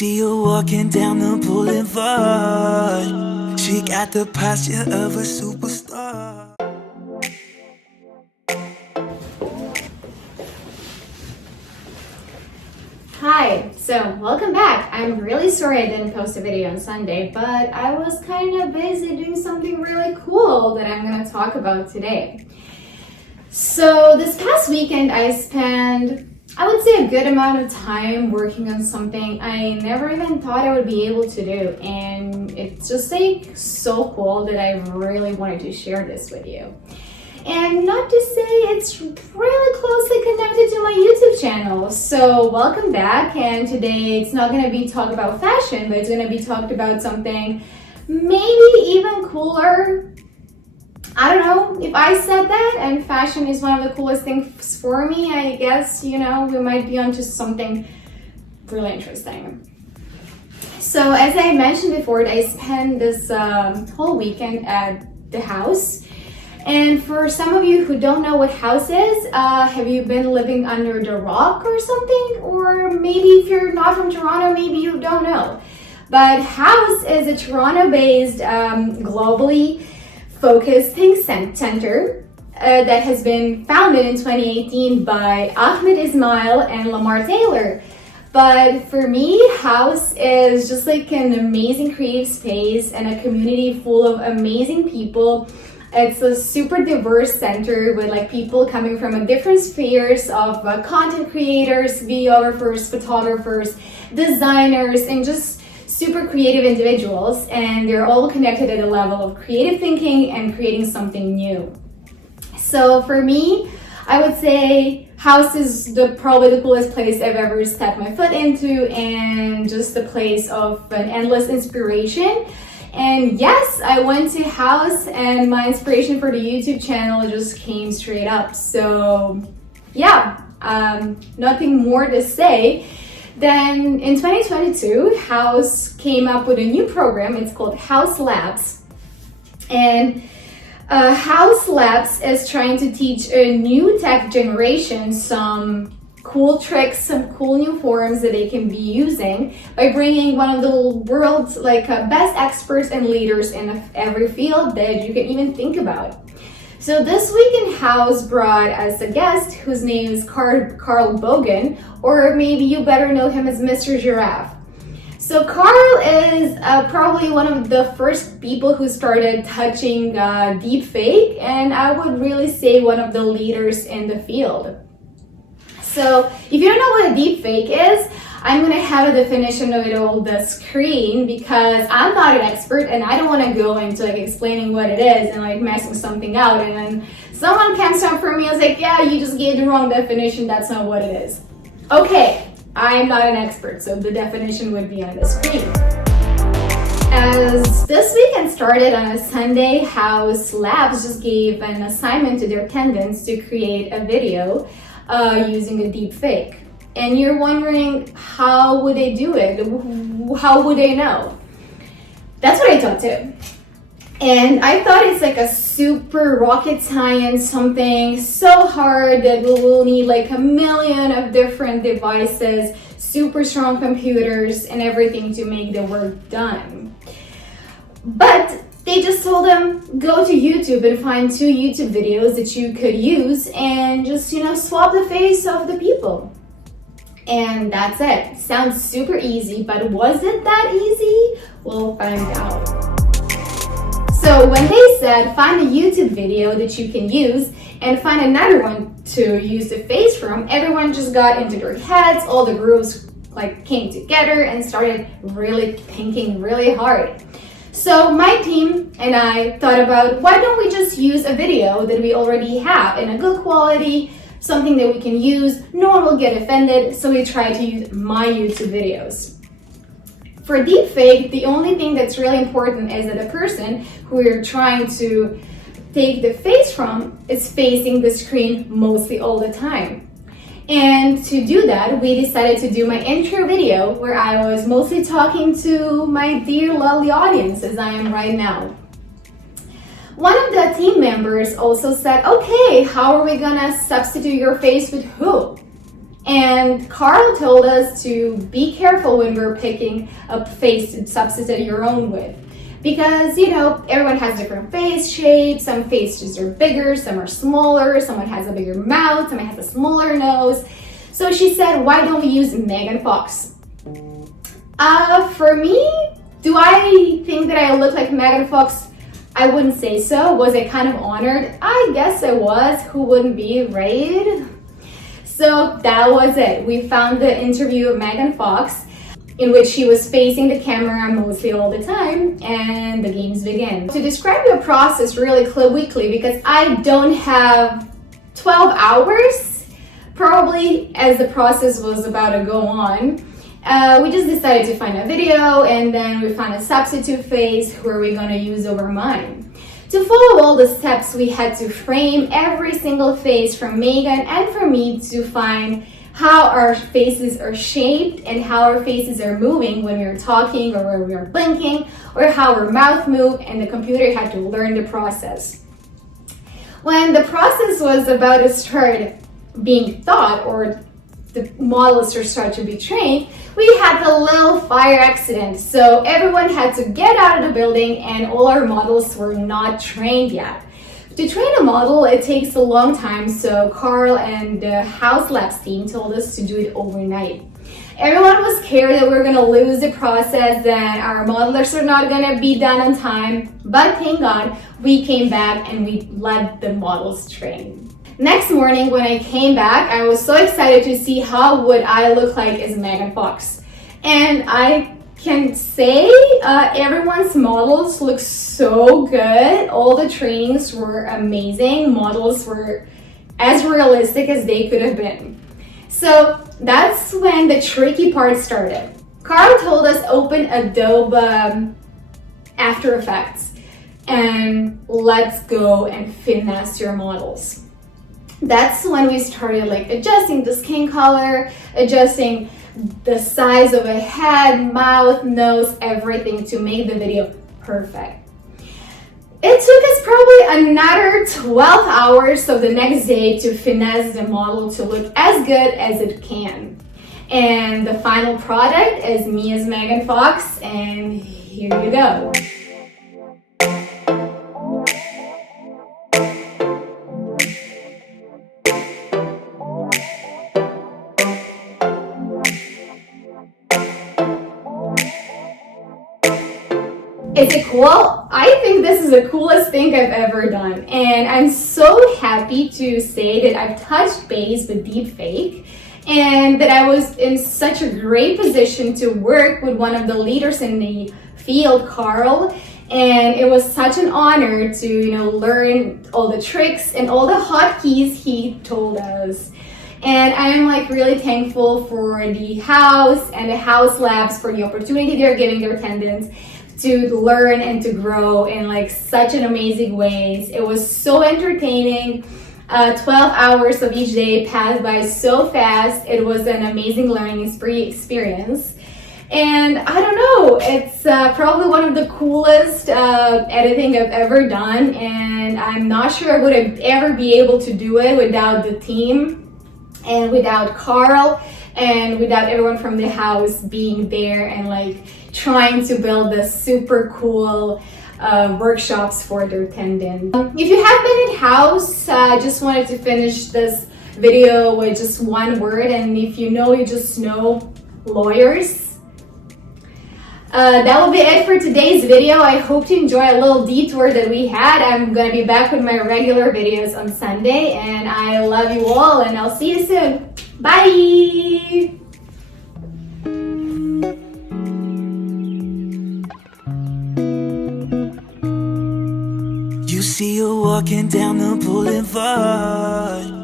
see her walking down the boulevard. She got the posture of a superstar. Hi, so welcome back. I'm really sorry I didn't post a video on Sunday, but I was kind of busy doing something really cool that I'm going to talk about today. So this past weekend I spent, I would say, a good amount of time working on something I never even thought I would be able to do, and it's just like so cool that I really wanted to share this with you. And not to say it's really closely connected to my YouTube channel. So welcome back, and today it's not going to be talk about fashion, but it's going to be talked about something maybe even cooler. I don't know if I said that, and fashion is one of the coolest things for me. I guess, you know, we might be onto something really interesting. So as I mentioned before, I spent this whole weekend at the house. And for some of you who don't know what Hxouse is, have you been living under the rock or something? Or maybe if you're not from Toronto, maybe you don't know. But Hxouse is a Toronto-based, globally focused think center that has been founded in 2018 by Ahmed Ismail and Lamar Taylor. But for me, Hxouse is just like an amazing creative space and a community full of amazing people. It's a super diverse center with like people coming from different spheres of content creators, videographers, photographers, designers, and just super creative individuals. And they're all connected at a level of creative thinking and creating something new. So for me, I would say Hxouse is probably the coolest place I've ever stepped my foot into, and just a place of an endless inspiration. And yes, I went to Hxouse, and my inspiration for the YouTube channel just came straight up. So yeah, nothing more to say than in 2022, Hxouse came up with a new program. It's called Hxouse Labs. And Hxouse Labs is trying to teach a new tech generation some cool tricks, some cool new forms that they can be using by bringing one of the world's best experts and leaders in every field that you can even think about. So this week in Hxouse brought as a guest whose name is Carl Bogan, or maybe you better know him as MysterGiraffee. So Carl is probably one of the first people who started touching deepfake, and I would really say one of the leaders in the field. So if you don't know what a deepfake is, I'm going to have a definition of it on the screen because I'm not an expert and I don't want to go into explaining what it is and messing something out, and then someone comes up for me and is like, yeah, you just gave the wrong definition, that's not what it is. Okay, I'm not an expert, so the definition would be on the screen. As this weekend started on a Sunday, Hxouse Labs just gave an assignment to their tenants to create a video using a deep fake. And you're wondering, how would they do it? How would they know? That's what I thought too. And I thought it's like a super rocket science, something so hard that we will need a million of different devices, super strong computers and everything to make the work done. But they just told them, go to YouTube and find 2 YouTube videos that you could use and just, swap the face of the people. And that's it. Sounds super easy, but was it that easy? We'll find out. So when they said, find a YouTube video that you can use and find another one to use the face from, everyone just got into their heads, all the groups came together and started really thinking really hard. So my team and I thought about, why don't we just use a video that we already have in a good quality, something that we can use, no one will get offended, so we tried to use my YouTube videos. For deepfake, the only thing that's really important is that the person who we're trying to take the face from is facing the screen mostly all the time. And to do that, we decided to do my intro video where I was mostly talking to my dear lovely audience as I am right now. One of the team members also said, okay, how are we gonna substitute your face with who? And Carl told us to be careful when we're picking a face to substitute your own with. Because, you know, everyone has different face shapes. Some faces are bigger, some are smaller, someone has a bigger mouth, someone has a smaller nose. So she said, why don't we use Megan Fox? For me, do I think that I look like Megan Fox? I wouldn't say so. Was I kind of honored? I guess I was. Who wouldn't be, right? So that was it. We found the interview of Megan Fox, in which she was facing the camera mostly all the time, and the games began. To describe the process really quickly, because I don't have 12 hours, probably, as the process was about to go on, we just decided to find a video, and then we found a substitute face where we're gonna use over mine. To follow all the steps, we had to frame every single face from Megan and from me to find how our faces are shaped and how our faces are moving when we are talking or when we are blinking, or how our mouth moved, and the computer had to learn the process. When the process was about to start being thought, or the models to start to be trained, we had the little fire accident. So everyone had to get out of the building and all our models were not trained yet. To train a model, it takes a long time, so Carl and the Hxouse Labs team told us to do it overnight. Everyone was scared that we were gonna lose the process, that our modelers are not gonna be done on time, but thank God we came back and we let the models train. Next morning when I came back, I was so excited to see how would I look like as Megan Fox. And I can say everyone's models look so good. All the trainings were amazing. Models were as realistic as they could have been. So that's when the tricky part started. Carl told us open Adobe After Effects and let's go and finesse your models. That's when we started like adjusting the skin color, adjusting the size of a head, mouth, nose, everything to make the video perfect. It took us probably another 12 hours of the next day to finesse the model to look as good as it can. And the final product is me as Megan Fox, and here you go. Is it cool? I think this is the coolest thing I've ever done. And I'm so happy to say that I've touched base with deepfake and that I was in such a great position to work with one of the leaders in the field, Carl. And it was such an honor to, learn all the tricks and all the hotkeys he told us. And I am like really thankful for the house and the Hxouse Labs for the opportunity they're giving their tenants to learn and to grow in like such an amazing ways. It was so entertaining. 12 hours of each day passed by so fast. It was an amazing learning experience. And I don't know, it's probably one of the coolest editing I've ever done. And I'm not sure I would ever be able to do it without the team and without Carl and without everyone from the house being there and like trying to build the super cool workshops for their tenants. If you have been in house, I just wanted to finish this video with just one word, and if you just know lawyers. That will be it for today's video. I hope you enjoy a little detour that we had. I'm gonna be back with my regular videos on Sunday, and I love you all, and I'll see you soon. Bye! You see her walking down the boulevard.